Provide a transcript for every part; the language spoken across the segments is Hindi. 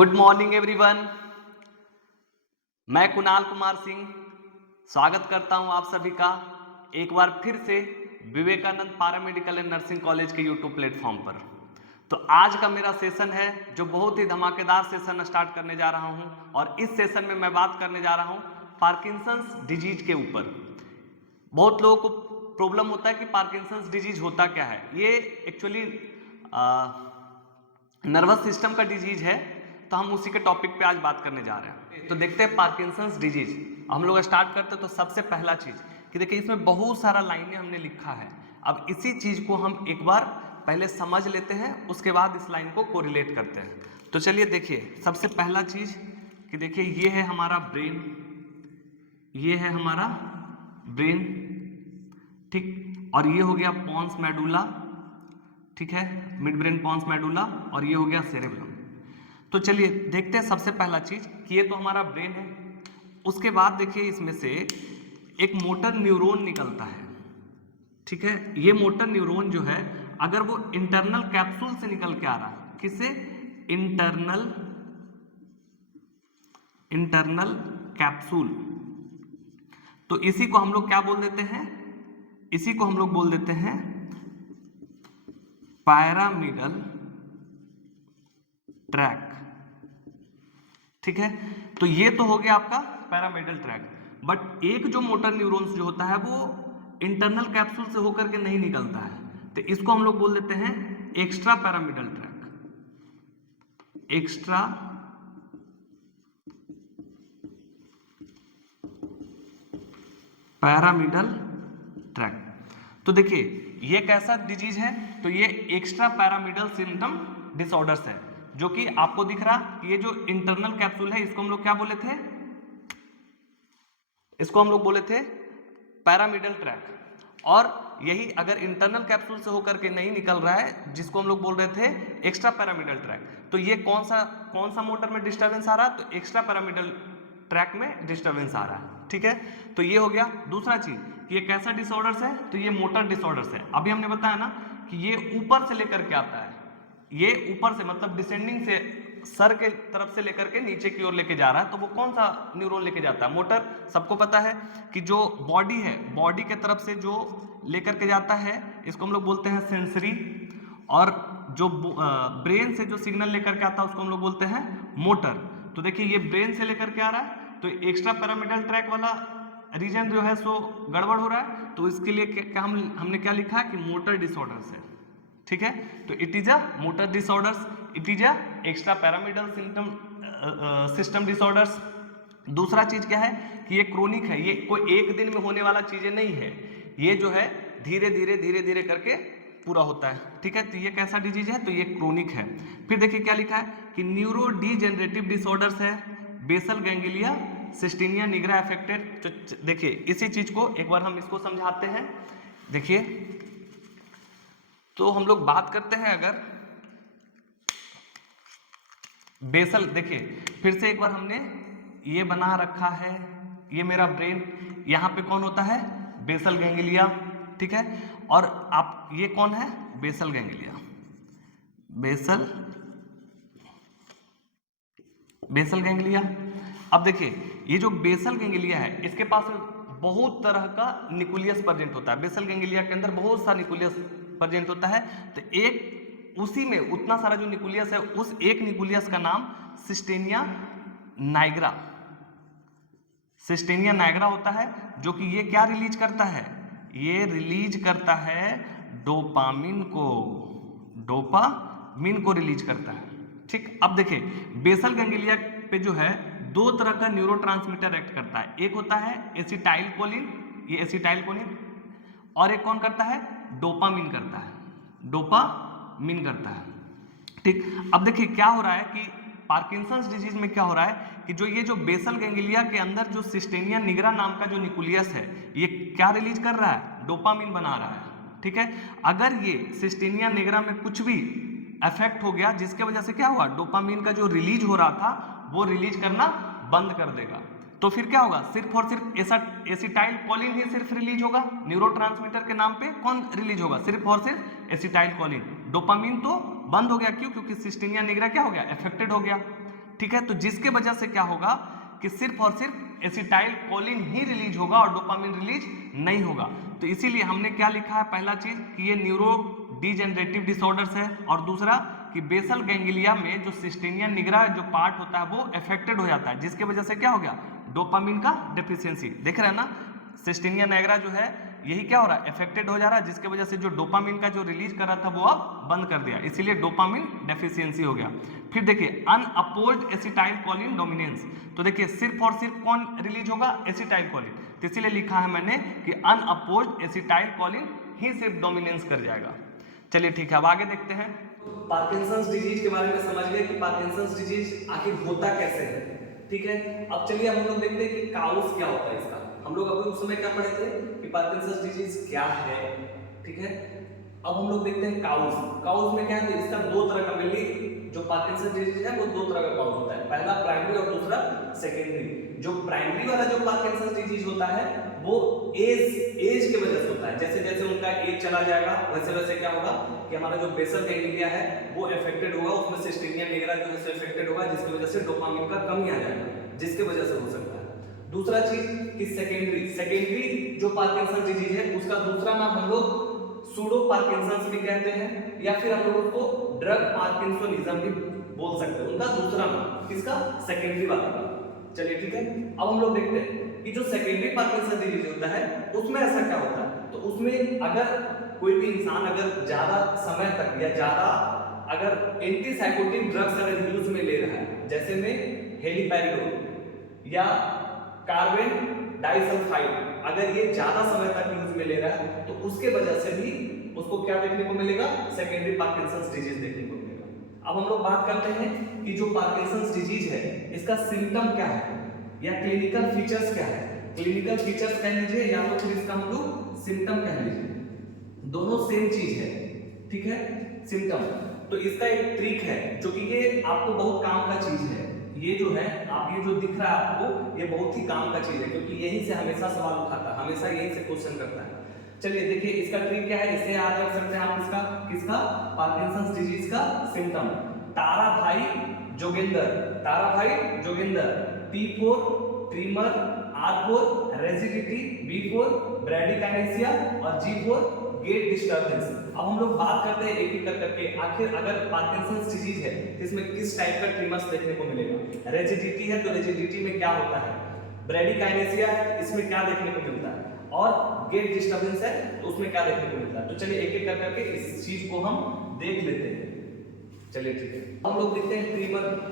Good morning everyone. मैं कुणाल कुमार सिंह स्वागत करता हूं आप सभी का एक बार फिर से Vivekananda paramedical and nursing college के यूट्यूब प्लेटफॉर्म पर। तो आज का मेरा सेशन है जो बहुत ही धमाकेदार सेशन स्टार्ट करने जा रहा हूं और इस सेशन में मैं बात करने जा रहा हूं पार्किंसंस डिजीज के ऊपर। बहुत लोगों को प्रॉब्लम होता है कि पार्किंसंस डिजीज होता क्या है। ये एक्चुअली नर्वस सिस्टम का डिजीज है, तो हम उसी के टॉपिक पे आज बात करने जा रहे हैं। तो देखते हैं पार्किंसंस डिजीज। हम लोग स्टार्ट करते हैं तो सबसे पहला चीज कि देखिए इसमें बहुत सारा लाइनें हमने लिखा है। अब इसी चीज को हम एक बार पहले समझ लेते हैं, उसके बाद इस लाइन को कोरिलेट करते हैं। तो चलिए देखिए सबसे पहला चीज कि देखिए ये है हमारा ब्रेन, ये है हमारा ब्रेन, ठीक, और ये हो गया पॉन्स मेडुला, ठीक है, मिड ब्रेन पॉन्स मेडुला, और ये हो गया सेरेब्रम। तो चलिए देखते हैं सबसे पहला चीज कि ये तो हमारा ब्रेन है। उसके बाद देखिए इसमें से एक मोटर न्यूरॉन निकलता है, ठीक है। ये मोटर न्यूरॉन जो है अगर वो इंटरनल कैप्सूल से निकल के आ रहा है, किससे? इंटरनल कैप्सूल, तो इसी को हम लोग क्या बोल देते हैं? इसी को हम लोग बोल देते हैं पैरामिडल ट्रैक, ठीक है। तो ये तो हो गया आपका पैरामिडल ट्रैक। बट एक जो मोटर न्यूरॉन्स जो होता है वो इंटरनल कैप्सूल से होकर के नहीं निकलता है, तो इसको हम लोग बोल देते हैं extra pyramidal track. Extra pyramidal track. तो देखिए ये कैसा डिजीज है? तो ये एक्स्ट्रा पैरामिडल सिम्टम डिसऑर्डर्स है, जो कि आपको दिख रहा। ये जो इंटरनल कैप्सूल है इसको हम लोग क्या बोले थे? इसको हम लोग बोले थे पैरामिडल ट्रैक। और यही अगर इंटरनल कैप्सूल से होकर के नहीं निकल रहा है, जिसको हम लोग बोल रहे थे एक्स्ट्रा पैरामिडल ट्रैक, तो ये कौन सा मोटर में डिस्टर्बेंस आ रहा है? तो एक्स्ट्रा पैरामिडल ट्रैक में डिस्टर्बेंस आ रहा है, ठीक है। तो ये हो गया। दूसरा चीज कि ये कैसा डिसऑर्डर्स है? तो ये मोटर डिसऑर्डर्स है। अभी हमने बताया ना कि ये ऊपर से लेकर के आता है, ये ऊपर से मतलब डिसेंडिंग से सर के तरफ से लेकर के नीचे की ओर लेके जा रहा है। तो वो कौन सा न्यूरॉन लेके जाता है? मोटर। सबको पता है कि जो बॉडी है, बॉडी के तरफ से जो लेकर के जाता है इसको हम लोग बोलते हैं सेंसरी, और जो ब्रेन से जो सिग्नल लेकर के आता है उसको हम लोग बोलते हैं मोटर। तो देखिए ये ब्रेन से लेकर के आ रहा है, तो एक्स्ट्रा पैरामिडल ट्रैक वाला रीजन जो है सो गड़बड़ हो रहा है। तो इसके लिए क्या हमने क्या लिखा है कि मोटर डिसऑर्डर्स है, ठीक है। तो it is a motor disorders, it is a extra pyramidal system disorders. दूसरा चीज क्या है कि ये क्रोनिक है, ये कोई एक दिन में होने वाला चीजें नहीं है, ये जो है धीरे धीरे करके पूरा होता है, ठीक है। तो ये कैसा डिजीज है? तो ये क्रोनिक है। फिर देखिए क्या लिखा है कि न्यूरो डीजेनरेटिव डिसऑर्डर्स है, बेसल गैंग्लिया सिस्टीनिया निग्रा अफेक्टेड। तो देखिए इसी चीज को एक बार हम इसको समझाते हैं। देखिए तो हम लोग बात करते हैं अगर बेसल, देखिए फिर से एक बार हमने ये बना रखा है, ये मेरा ब्रेन, यहाँ पे कौन होता है? बेसल गैंग्लिया, ठीक है। और आप ये कौन है? Basal ganglia, basal ganglia. अब देखिए ये जो बेसल गैंग्लिया है इसके पास बहुत तरह का न्यूक्लियस प्रेजेंट होता है। बेसल गैंग्लिया के अंदर बहुत सा न्यूक्लियस प्रेजेंट होता है। तो एक उसी में उतना सारा जो न्यूक्लियस है, उस एक न्यूक्लियस का नाम सिस्टेनिया नाइग्रा, सिस्टेनिया नाइग्रा होता है, जो कि ये क्या रिलीज करता है? ये रिलीज करता है डोपामिन को रिलीज करता है, ठीक। अब देखिए बेसल गैंग्लिया पे जो है दो तरह का न्यूरोट्रांसमीटर एक्ट करता है। एक होता है एसिटाइलकोलिन, ये एसिटाइलकोलिन, और एक कौन करता है? डोपामिन करता है, ठीक। अब देखिए क्या हो रहा है कि पार्किंसंस डिजीज में क्या हो रहा है कि जो बेसल गैंग्लिया के अंदर जो सिस्टेनिया निग्रा नाम का जो न्यूक्लियस है, ये क्या रिलीज कर रहा है? डोपामिन बना रहा है, ठीक है। अगर ये सिस्टेनिया निग्रा में कुछ भी अफेक्ट हो गया, जिसके वजह से क्या हुआ? डोपामिन का जो रिलीज हो रहा था वो रिलीज करना बंद कर देगा। तो फिर क्या होगा? सिर्फ और सिर्फ एसिटाइलकोलिन ही सिर्फ रिलीज होगा। न्यूरोट्रांसमीटर के नाम पे कौन रिलीज होगा? सिर्फ और सिर्फ एसिटाइलकोलिन। डोपामिन तो बंद हो गया। क्यों? क्योंकि सिस्टीनिया निग्रा क्या हो गया? अफेक्टेड हो गया। ठीक है, तो जिसके वजह से क्या होगा कि सिर्फ और सिर्फ एसिटाइल कोलिन ही रिलीज होगा और डोपामिन रिलीज नहीं होगा। तो इसीलिए हमने क्या लिखा है, पहला चीज कि ये न्यूरो डिजेनरेटिव डिसऑर्डर्स है, और दूसरा कि बेसल गैंग्लिया में जो सिस्टेनिया निग्रा जो पार्ट होता है वो अफेक्टेड हो जाता है, जिसके वजह से क्या हो गया, डोपामिन का डेफिशिएंसी। देख रहे हैं ना, सिस्टेनिया निग्रा जो है यही क्या हो रहा है, अफेक्टेड हो जा रहा है, जिसके वजह से जो डोपामिन का जो रिलीज कर रहा था वो अब बंद कर दिया, इसीलिए डोपामिन डेफिशिएंसी हो गया। फिर देखिए अनअपोज्ड एसिटाइल कोलिन डोमिनेंस, तो देखिए सिर्फ और सिर्फ कौन रिलीज होगा, एसिटाइल कोलिन, तो इसीलिए लिखा है मैंने कि अनअपोज्ड एसिटाइल कोलिन ही सिर्फ डोमिनेंस कर जाएगा। चलिए ठीक है, अब आगे देखते हैं। पार्किंसंस डिजीज के बारे में समझ गए कि पार्किंसंस डिजीज आखिर होता कैसे है, ठीक है। अब चलिए हम लोग देखते हैं कि काउस क्या होता है इसका। हम लोग अभी उस समय क्या पढ़े थे कि पार्किंसंस डिजीज क्या है, ठीक है। अब हम लोग देखते हैं काउस। काउस में क्या है, इसका दो तरह का मेनली जो पार्किंसंस डिजीज है वो दो तरह का काउस होता है, पहला प्राइमरी और दूसरा सेकेंडरी। जो प्राइमरी वाला जो पार्किंसंस डिजीज होता है वो एज के वजह से होता है, जैसे जैसे उनका एज चला जाएगा वैसे वैसे क्या होगा कि हमारा जो बेसल गैंग्लिया है वो अफेक्टेड होगा, उसमें सिस्टेनिया निग्रा जो है अफेक्टेड होगा, जिसकी वजह से डोपामिन का कमी आ जाएगा, जिसके वजह से हो सकता है। दूसरा चीज कि सेकेंडरी जो पार्किंसन डिजीज है उसका दूसरा नाम हम लोग सूडो पार्किंसंस भी कहते हैं, या फिर हम लोग उसको ड्रग पार्किंसोनिज्म भी बोल सकते हैं, उनका दूसरा नाम किसका, सेकेंडरी वाला का। चलिए ठीक है, अब हम लोग देखते हैं कि जो सेकेंडरी पार्किंसन डिजीज होता है उसमें ऐसा क्या होता है। तो उसमें अगर कोई भी इंसान अगर ज्यादा समय तक या ज्यादा अगर एंटीसाइकोटिक ड्रग्स अगर यूज में ले रहा है, जैसे में हेलिपैरिडोल या कार्बन डाइसल्फाइड, अगर ये ज्यादा समय तक यूज में ले रहा है तो उसके वजह से भी उसको क्या देखने को मिलेगा, सेकेंडरी पार्किंसंस डिजीज देखने को मिलेगा। अब हम लोग बात करते हैं कि जो पार्किंसंस डिजीज है इसका सिम्टम क्या है या क्लिनिकल फीचर्स क्या है। क्लिनिकल फीचर्स कह लीजिए या तो फिर इसका हम लोग सिम्टम कह लीजिए, दोनों सेम चीज है, ठीक है, सिम्टम। तो इसका एक ट्रिक है जो कि ये आपको बहुत काम का चीज है, ये जो है आप ये जो दिख रहा है आपको ये बहुत ही काम का चीज है, क्योंकि यहीं से हमेशा सवाल उठाता है, हमेशा यहीं से क्वेश्चन करता है। चलिए देखिए इसका ट्रिक क्या है, इसे याद रख सकते हैं आप, इसका किसका, पार्किंसंस डिजीज का सिम्टम। तारा भाई Joginder, P4 trimmer, R4 rigidity, B4 ब्रैडिकाइनेसिया और G4 गेट डिस्टर्बेंस। अब हम लोग बात करते हैं एक एक करके, आखिर अगर पार्किंसंस डिजीज है तो इसमें किस टाइप का ट्रीमर्स देखने को मिलेगा। रेजिडिटी है तो रेजिडिटी में क्या होता है, ब्रैडिकाइनेसिया है इसमें क्या देखने को मिलता है, और गेट डिस्टर्बेंस है तो उसमें क्या देखने को मिलता है। तो चलिए एक एक करके इस चीज को हम देख लेते हैं। चलिए ठीक है, हम लोग देखते हैं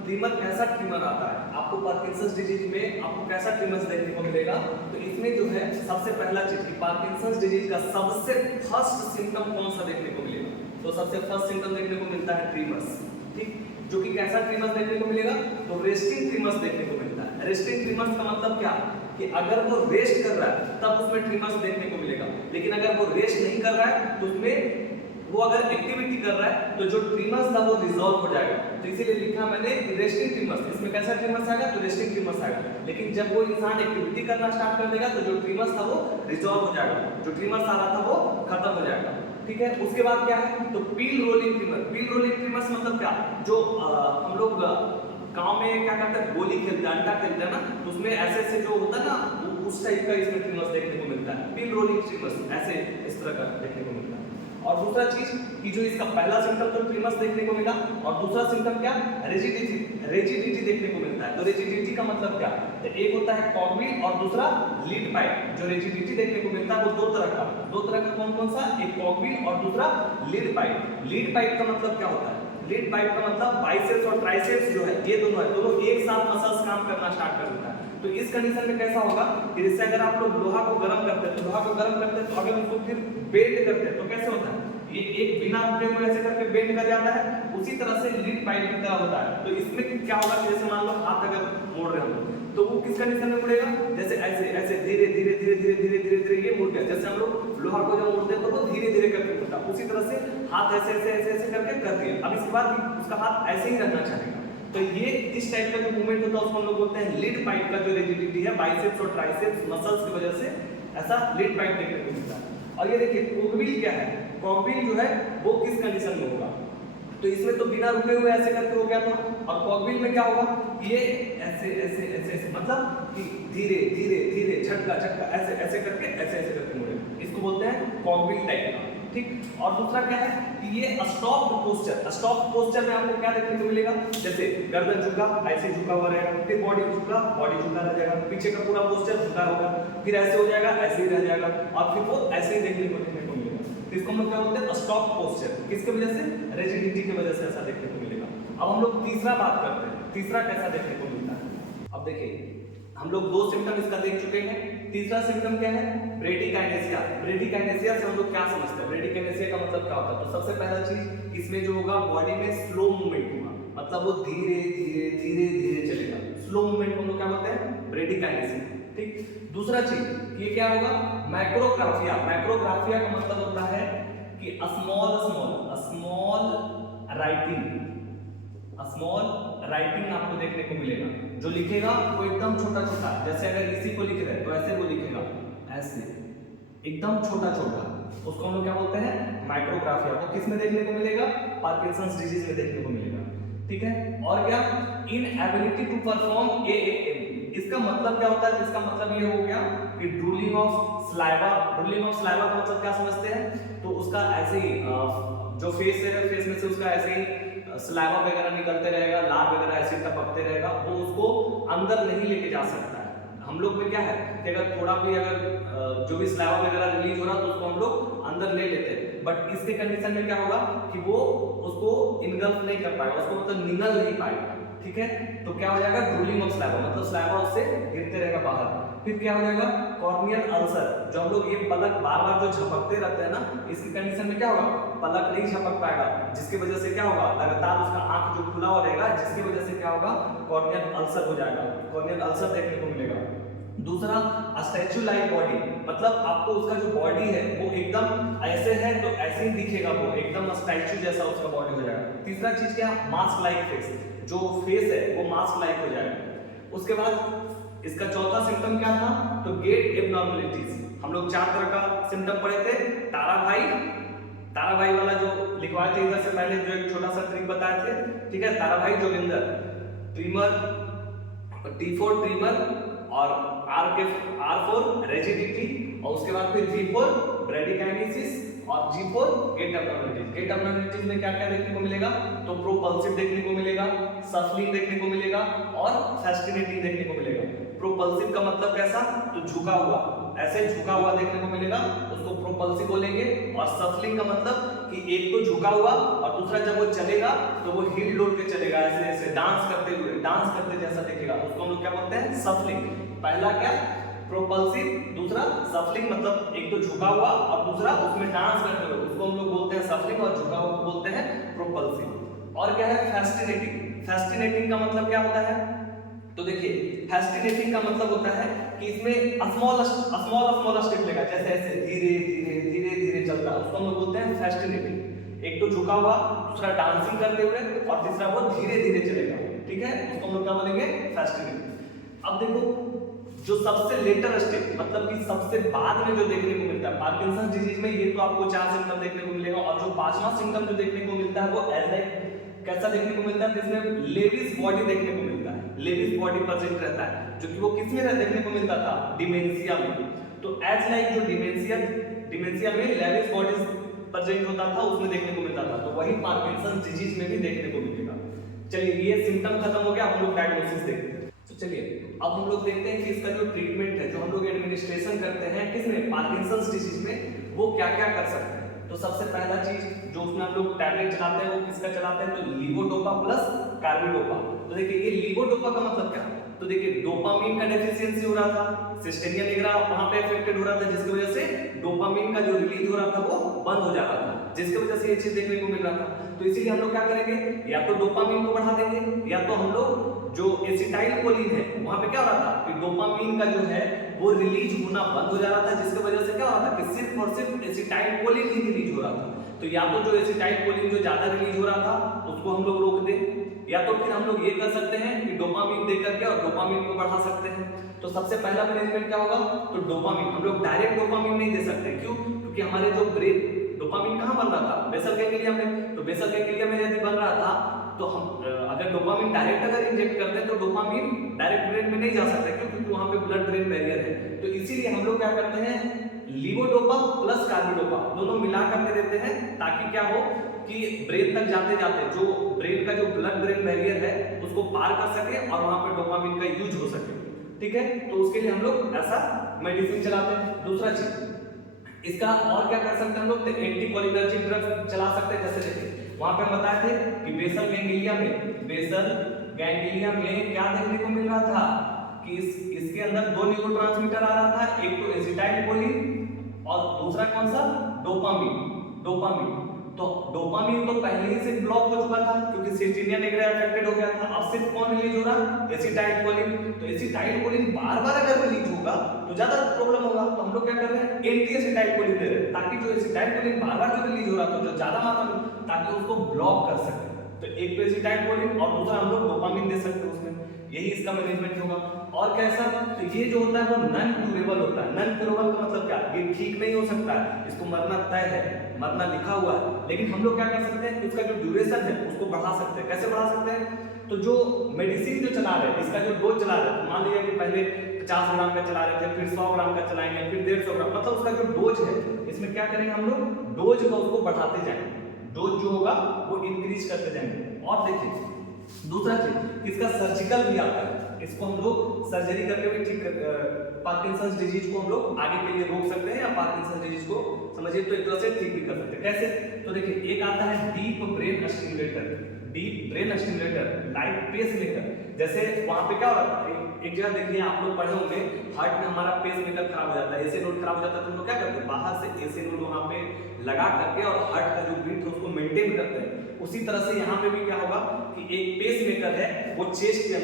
ट्रीमर कैसा ट्रीमर आता है आपको पार्किंसंस डिजीज में, आपको कैसा ट्रीमर्स देखने को मिलेगा। तो इसमें जो है सबसे पहला चीज कि पार्किंसंस डिजीज का सबसे फर्स्ट सिम्टम कौन सा देखने को मिलेगा, तो सबसे फर्स्ट सिम्टम देखने को मिलता है ट्रीमर्स, ठीक, जो कि कैसा ट्रीमर्स देखने को मिलेगा, तो रेस्टिंग ट्रीमर्स देखने को मिलता है। रेस्टिंग ट्रीमर्स का मतलब क्या कि अगर वो रेस्ट कर रहा है तब उसमें ट्रीमर्स देखने को मिलेगा, लेकिन अगर वो रेस्ट नहीं कर रहा है तो उसमें वो अगर एक्टिविटी कर रहा है तो जो ट्रीमर्स था वो रिजॉल्व हो जाएगा। तो इसीलिए लिखा मैंने रेस्टिंग ट्रीमर्स, इसमें कैसा ट्रीमर्स आएगा, तो रेस्टिंग ट्रीमर्स आएगा। लेकिन जब वो इंसान एक्टिविटी करना स्टार्ट कर देगा तो जो ट्रीमर्स था वो रिजॉल्व हो जाएगा, जो ट्रीमर्स आ रहा था वो खत्म हो जाएगा, ठीक है। उसके बाद क्या है, तो पील रोलिंग ट्रीमर्स मतलब क्या, जो हम लोग गांव में क्या करते हैं, गोली खेलते हैं, अंडा खेलते हैं ना, तो उसमें ऐसे ऐसे जो होता है ना उस टाइप का इसमें ट्रीमर्स देखने को मिलता है, पील रोलिंग ट्रीमर्स ऐसे इस तरह का देखने को मिलता है। और दूसरा चीज कि जो इसका पहला सिम्टम तो ट्रीमर्स देखने को मिला, और दूसरा सिम्टम क्या, रेजिडिटी देखने को मिलता है। तो रेजिडिटी का मतलब क्या, तो एक होता है कॉग्विल और दूसरा लीड पाइप। जो रेजिडिटी देखने को मिलता है वो दो तरह का कौन कौन सा, एक कॉग्विल और दूसरा लीड पाइप। लीड पाइप का मतलब क्या होता है, लीड पाइप का मतलब बाइसेप्स और ट्राइसेप्स जो है ये दोनों है, दोनों एक साथ मसल्स काम करना स्टार्ट कर देता है। तो इस कंडीशन में कैसा होगा कि जैसे अगर आप लोग लोहा को गर्म करते हैं तो अगर उसको फिर बेंड करते हैं तो कैसे होता है, ये एक बिना रुके हुए ऐसे करके बेंड कर जाता है, उसी तरह से लीड पाइप की तरह होता है। तो इसमें क्या होगा कि जैसे मान लो हाथ अगर मोड़ रहे हो तो वो किस कंडीशन में मुड़ेगा, जैसे ऐसे ऐसे धीरे धीरे ये मुड़ गया। जैसे हम लोग लोहा को जब मोड़ते हैं तो वो धीरे धीरे करके मुड़ता है, उसी तरह से हाथ ऐसे करके कर दिया। अब इसके बाद उसका हाथ ऐसे ही रहना चाहिए। तो ये इस टाइप का जो मूवमेंट होता है उसको हम लोग बोलते हैं लीड पाइप का जो रिजिडिटी है, बाइसेप्स और ट्राइसेप्स मसल्स की वजह से ऐसा लीड पाइप देखने को मिलता है। और ये देखिए कॉग्विल क्या है, कॉग्विल जो है वो किस कंडीशन में होगा, तो इसमें तो बिना रुके हुए ऐसे करके हो गया था, और कॉकव्हील में क्या होगा, ये ऐसे ऐसे ऐसे ऐसे मतलब कि धीरे धीरे धीरे झटका झटका ऐसे ऐसे करके ऐसे ऐसे करके मुड़ेगा, इसको बोलते हैं कॉकव्हील टाइप का। ठीक, और दूसरा क्या है कि ये स्टॉप पोस्चर, स्टॉप पोस्चर में आपको क्या देखने को मिलेगा, जैसे गर्दन झुका ऐसे झुका हुआ रहेगा, फिर बॉडी झुका बॉडी झुका रह जाएगा, पीछे का पूरा पोस्चर झुका होगा, फिर ऐसे हो जाएगा ऐसे ही रह जाएगा, और फिर वो ऐसे ही देखने को मिलेगा। तो इसको हम लोग क्या बोलते हैं, स्टॉप पोस्चर। किसकी वजह से, रिजिडिटी की वजह से ऐसा देखने को मिलेगा। अब हम लोग तीसरा बात करते हैं, तीसरा कैसा देखने को मिलता है। अब देखिए हम लोग दो सिम्टम इसका देख चुके हैं, तीसरा सिम्टम क्या है, ब्रेडिकाइनेसिया। ब्रेडिकाइनेसिया से हम लोग क्या समझते हैं, ब्रेडिकाइनेसिया का मतलब क्या होता है, तो सबसे पहला चीज इसमें जो होगा बॉडी में स्लो मूवमेंट होगा, मतलब वो धीरे धीरे धीरे धीरे चलेगा, स्लो मूवमेंट को हम लोग क्या बोलते हैं, ब्रेडिकाइनेसिया। ठीक, दूसरा चीज ये क्या होगा, मैक्रोग्राफिया। मैक्रोग्राफिया का मतलब होता है कि small small small writing, small writing आपको देखने को मिलेगा, जो लिखेगा वो एकदम छोटा छोटा, जैसे अगर इसी को लिख रहे हैं तो ऐसे वो लिखेगा, ऐसे एकदम छोटा छोटा, उसको हम लोग क्या बोलते हैं, माइक्रोग्राफिया। वो किस में देखने को मिलेगा, पार्किंसंस डिजीज में देखने को मिलेगा। ठीक है, और क्या, इनएबिलिटी टू परफॉर्म एएएम। इसका मतलब क्या होता है, इसका मतलब ये हो गया कि drooling of saliva. Drooling of saliva का मतलब क्या समझते हैं, तो उसका ऐसे ही जो फेस है, फेस में से उसका ऐसे ही स्लाइवा वगैरह निकलते रहेगा, लार वगैरह ऐसे टपकते रहेगा, वो उसको अंदर नहीं लेके जा सकता है। हम लोग में क्या है कि अगर थोड़ा भी अगर जो भी स्लाइवा वगैरह रिलीज हो रहा तो उसको हम लोग अंदर ले लेते हैं, बट इसके कंडीशन में क्या होगा कि वो उसको इनगल्फ नहीं कर पाएगा, उसको मतलब निगल नहीं पाएगा। ठीक है, तो क्या हो जाएगा, ड्रूलिंग ऑफ स्लाइवा, मतलब स्लाइवा उससे गिरते रहेगा बाहर। फिर क्या हो जाएगा, कॉर्नियल अल्सर, जो हम लोग ये पलक बार बार जो झपकते रहते हैं ना, इसकी कंडीशन में क्या होगा, पलक नहीं झपक पाएगा, जिसकी वजह से क्या होगा, लगातार उसका आंख जो खुला हो रहेगा, जिसकी वजह से क्या होगा, कॉर्नियल अल्सर हो जाएगा, कॉर्नियल अल्सर देखने को मिलेगा। दूसरा, स्टैचू लाइक बॉडी, मतलब आपको उसका जो बॉडी है वो एकदम ऐसे है तो ऐसे ही दिखेगा, वो एकदम स्टैचू जैसा उसका बॉडी हो जाएगा। तीसरा चीज क्या, मास्क लाइक फेस, जो फेस है वो मास्क लाइक हो जाएगा। उसके बाद इसका चौथा सिम्टम क्या था, तो गेट एबनॉर्मलिटीज। हम लोग 4 तरह का सिम्टम पढ़े थे, ताराभाई वाला जो लिखवाए थे इधर से पहले, जो एक छोटा सा ट्रिक बताए थे। ठीक है, ताराभाई जोगिंदर, ट्रिमर, T4 ट्रिमर, और R4 रिजिडिटी, और उसके बाद फिर V4 ब्रेडिकाइनेसिस, और G4 gate abnormalities. Gate abnormalities में क्या क्या देखने को मिलेगा, तो प्रोपल्सिव देखने को मिलेगा, सफलिंग देखने को मिलेगा, और फैस्टिनेटिंग देखने को मिलेगा। प्रोपल्सिव का मतलब कैसा, तो झुका हुआ, ऐसे झुका हुआ देखने को मिलेगा, उसको प्रोपल्सिव बोलेंगे। और सफलिंग का मतलब कि एक तो झुका हुआ और दूसरा जब वो चलेगा तो वो हील डोल के चलेगा, ऐसे ऐसे डांस करते हुए, डांस करते जैसा दिखेगा, उसको हम लोग क्या बोलते हैं, सफलिंग। पहला क्या, प्रोपल्सिव, दूसरा सफलिंग, मतलब एक तो झुका हुआ और दूसरा उसमें डांस करते हुए, उसको हम लोग बोलते हैं सफलिंग, और झुका हुआ को बोलते हैं प्रोपल्सिव। और क्या है, फैस्टिनेटिंग। फैस्टिनेटिंग का मतलब क्या होता है, तो देखिए फैस्टिनेटिंग का मतलब होता है कि इसमें स्मॉल स्टेप लेगा, जैसे ऐसे धीरे धीरे धीरे धीरे चलता है, उसको हम लोग बोलते हैं फैस्टिनेटिंग। एक तो झुका हुआ, दूसरा डांसिंग करते हुए, और तीसरा वो धीरे धीरे चलेगा। ठीक है, उसको हम लोग क्या बोलेंगे, फैस्टिनेटिंग। अब देखो जो सबसे लेटर स्टेप, मतलब कि सबसे बाद में जो देखने को मिलता है पार्किंसंस डिजीज में, ये तो आपको 4 सिम्टम देखने को मिलेगा, और जो 5वां सिम्टम जो देखने को मिलता है वो एज लाइक कैसा देखने को मिलता है, जिसमें लेविस बॉडी देखने को मिलता है, लेविस बॉडी प्रेजेंट रहता है, जो कि वो किस में देखने को मिलता था, डिमेंशिया में। तो एज लाइक जो डिमेंशिया में लेविस बॉडी प्रेजेंट होता था, उसमें देखने को मिलता था, तो वही पार्किंसंस डिजीज में भी देखने को मिलेगा। चलिए ये सिम्टम खत्म हो गया, हम लोग डायग्नोसिस देखते हैं। तो चलिए अब हम लोग देखते हैं कि इसका जो ट्रीटमेंट है, जो हम लोग एडमिनिस्ट्रेशन करते हैं किसमें, पार्किंसंस डिजीज में, वो क्या क्या कर सकते हैं। तो सबसे पहला चीज जो उसमें हम लोग टैबलेट चलाते हैं वो किसका चलाते हैं, तो लीवोडोपा प्लस कार्बिडोपा। तो देखिए ये लीवोडोपा का मतलब क्या, तो देखिए डोपामिन का डेफिशिएंसी हो रहा था, सिस्टेनिया निग्रा वहां पे अफेक्टेड हो रहा था, जिसकी वजह से डोपामिन का जो रिलीज हो रहा था वो बंद हो जा रहा था, जिसकी वजह से ये चीज देखने को मिल रहा था। तो इसीलिए हम लोग क्या करेंगे, या तो डोपामिन को बढ़ा देंगे, या तो हम लोग जो एसिटाइलकोलिन है वहां पे क्या हो रहा था कि डोपामिन का जो है वो रिलीज होना बंद हो जा रहा था, जिसकी वजह से क्या हो रहा था कि सिर्फ और सिर्फ एसिटाइलकोलिन ही रिलीज हो रहा था। तो या तो जो एसिटाइलकोलिन जो ज्यादा रिलीज हो रहा था उसको हम लोग रोक दें, या तो फिर हम लोग ये कर सकते हैं कि डोपामिन दे करके और डोपामिन को बढ़ा सकते हैं। तो सबसे पहला मैनेजमेंट क्या होगा, तो डोपामिन हम लोग डायरेक्ट डोपामिन नहीं दे सकते, क्यों, क्योंकि हमारे जो ब्रेन, डोपामिन कहाँ बन रहा रहा था बेसल गैंग्लिया में, तो बेसल गैंग्लिया में यदि बन रहा था तो हम अगर डोपामिन डायरेक्ट अगर इंजेक्ट करते हैं तो डोपामिन डायरेक्ट ब्रेन में नहीं जा सकता क्योंकि वहां पे ब्लड ब्रेन बैरियर है। तो इसीलिए हम लोग क्या करते हैं, लीवोडोपा प्लस कार्बिडोपा दोनों मिला करके देते हैं ताकि क्या हो कि ब्रेन तक जाते जाते जो ब्रेन का जो ब्लड ब्रेन बैरियर है उसको पार कर सके और वहां पे डोपामिन का यूज हो सके। ठीक है, तो उसके लिए हम लोग ऐसा मेडिसिन चलाते हैं। दूसरा चीज इसका और क्या कर सकते हैं हम लोग, एंटी कोलिनर्जिक ड्रग चला सकते हैं। जैसे देखिए वहां पे बताए थे कि बेसल गैंग्लिया में क्या देखने को मिल रहा था कि इसके अंदर दो न्यूरोट्रांसमीटर आ रहा था, एक तो एसिटाइलकोलिन और दूसरा कौन सा, डोपामिन। तो डोपामिन तो पहले ही से ब्लॉक हो चुका था क्योंकि सिस्टीनिया निग्रा अफेक्टेड हो गया था। अब सिर्फ कौन रिलीज हो रहा, एसिटाइलकोलिन। तो एसिटाइलकोलिन बार-बार अगर रिलीज होगा तो ज्यादा प्रॉब्लम होगा। तो हम लोग क्या कर रहे हैं, एंटी एसिटाइलकोलिन दे रहे हैं ताकि जो एसिटाइलकोलिन बार-बार जो रिलीज हो रहा था जो ज्यादा मात्रा में, ताकि उसको ब्लॉक कर सके। तो एक तो एसिटाइलकोलिन और दूसरा हम लोग डोपामिन दे सकते हैं उसमें, यही इसका मैनेजमेंट होगा। और कैसा, तो ये जो होता है वो नॉन क्यूरेबल होता है। नॉन क्यूरेबल का मतलब क्या, ये ठीक नहीं हो सकता है, इसको मरना तय है, मरना लिखा हुआ है। लेकिन हम लोग क्या कर सकते हैं, इसका जो ड्यूरेशन है उसको बढ़ा सकते हैं। कैसे बढ़ा सकते हैं, तो जो मेडिसिन जो चला रहे हैं, इसका जो डोज चला रहे हैं, मान लीजिए कि पहले 50 ग्राम का चला रहे थे, फिर 100 ग्राम का चलाएंगे, फिर 150 ग्राम, मतलब उसका जो डोज है इसमें क्या करेंगे हम लोग, डोज का उसको बढ़ाते जाएंगे, डोज जो होगा वो इंक्रीज करते जाएंगे। और देखिए दूसरा चीज इसका सर्जिकल भी आता है, इसको हम लोग सर्जरी करके भी ठीक पार्किंसंस डिजीज को हम लोग आगे के लिए रोक सकते हैं, या पार्किंसंस डिजीज को समझिए तो एक तरह से ठीक भी कर सकते हैं। कैसे, तो देखिए एक आता है deep brain stimulator like pacemaker. जैसे वहां पे क्या हो रहा है, एक जगह देखिए आप लोग पढ़े होंगे, हार्ट में हमारा पेसमेकर खराब हो जाता है, एसी नोड खराब हो जाता है, तो हम लोग क्या करते हैं, बाहर से एसी नोड वहां पे लगा करके और हार्ट का जो बीट है उसको मेंटेन करते हैं। उसी तरह से यहाँ पे भी क्या होगा कि एक पेसमेकर है वो चेस्ट के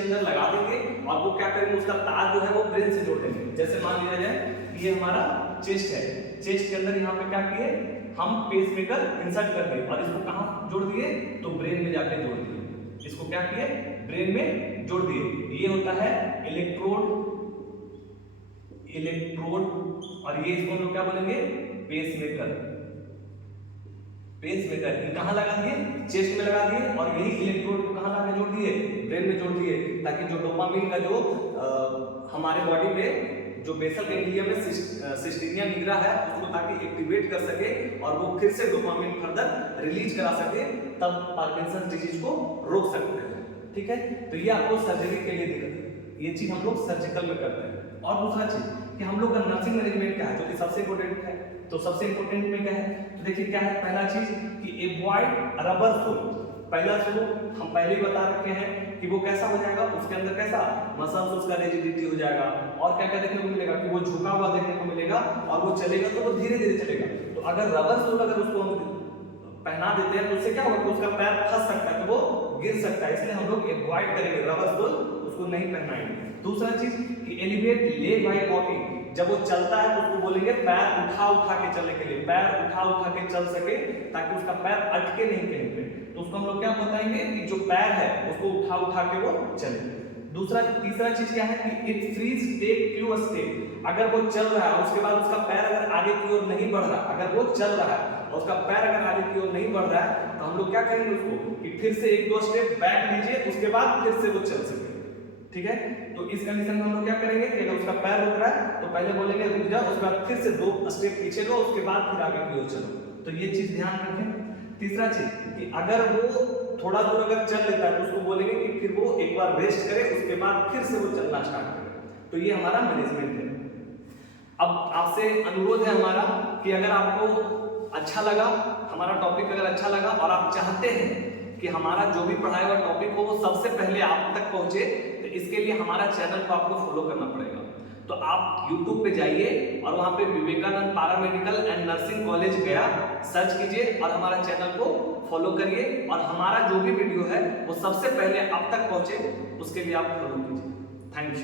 अंदर लगा देंगे और वो क्या करेंगे, उसका तार जो है वो ब्रेन से जोड़ देंगे। जैसे मान लिया जाए कि ये हमारा चेस्ट है, चेस्ट के अंदर यहाँ पे क्या किए, हम पेसमेकर इंसर्ट कर दिए और इसको कहाँ जोड़ दिए, तो ब्रेन में जाके जोड़ दिए। इसको क्या किए, ब्रेन में जोड़ दिए। ये होता है इलेक्ट्रोड, और ये इसको हम लोग क्या बोलेंगे, पेसमेकर। ये कहाँ लगा दिए, चेस्ट में लगा दिए, और यही इलेक्ट्रोड को कहाँ लाके जोड़ दिए, ब्रेन में जोड़ दिए, ताकि जो डोपामिन का जो हमारे बॉडी में जो बेसल गैंग्लिया में सिस्टीनिया निग्रा है उसको ताकि एक्टिवेट कर सके और वो फिर से डोपामिन फर्दर रिलीज करा सके, तब पार्किंसंस डिजीज को रोक सकते हैं। ठीक है, तो ये आपको सर्जरी के लिए दिक्कत है, ये चीज हम लोग सर्जिकल में करते हैं। और दूसरा चीज कि हम लोग का नर्सिंग मैनेजमेंट क्या है, जो कि सबसे इंपॉर्टेंट है। तो सबसे इंपॉर्टेंट में क्या है, तो देखिए क्या है, पहला चीज कि अवॉइड रबर सोल। पहला सोल हम पहले ही बता रखे हैं कि वो कैसा हो जाएगा, उसके अंदर कैसा मसल्स उसका रिजिडिटी हो जाएगा, और क्या क्या देखने को मिलेगा कि वो झुका हुआ देखने को मिलेगा, और वो चलेगा तो वो धीरे धीरे चलेगा। तो अगर रबर सोल अगर उसको हम पहना देते हैं तो उससे क्या होगा कि उसका पैर फंस सकता है, तो वो गिर सकता है, इसलिए हम लोग अवॉइड करेंगे, रबर सोल उसको नहीं पहनाएंगे। दूसरा चीज कि एलिवेट लेग व्हाइल वॉकिंग, जब वो चलता है तो उसको बोलेंगे पैर उठा के चलने के लिए, पैर उठा के चल सके ताकि उसका पैर अटके नहीं कहीं पे। तो उसको हम लोग क्या बताएंगे कि जो पैर है उसको उठा के वो चले। तीसरा चीज क्या है कि it freeze take few step, अगर वो चल रहा है उसके बाद उसका पैर अगर आगे की ओर नहीं बढ़ रहा, अगर वो चल रहा है और उसका पैर अगर आगे की ओर नहीं बढ़ रहा है, तो हम लोग क्या कहेंगे उसको कि फिर से 1-2 स्टेप बैक लीजिए, उसके बाद फिर से वो चल सके। ठीक है, तो इस कंडीशन में हम लोग क्या करेंगे कि अगर उसका पैर रुक रहा है तो पहले बोलेंगे रुक जा, उसके बाद फिर से 2 स्टेप पीछे लो, उसके बाद फिर आगे की ओर चलो। तो ये चीज ध्यान रखें। तीसरा चीज कि अगर वो थोड़ा दूर अगर चल लेता है तो उसको बोलेंगे कि फिर वो एक बार रेस्ट करे, उसके बाद फिर से वो चलना स्टार्ट करे। तो ये हमारा मैनेजमेंट है। अब आपसे अनुरोध है हमारा कि अगर आपको अच्छा लगा, हमारा टॉपिक अगर अच्छा लगा और आप चाहते हैं कि हमारा जो भी पढ़ाया हुआ टॉपिक हो वो सबसे पहले आप तक पहुंचे, तो इसके लिए हमारा चैनल को आपको फॉलो करना पड़ेगा। तो आप YouTube पे जाइए और वहां पे Vivekananda paramedical and nursing college गया सर्च कीजिए और हमारा चैनल को फॉलो करिए, और हमारा जो भी वीडियो है वो सबसे पहले आप तक पहुंचे, उसके लिए आप फॉलो कीजिए। Thank you.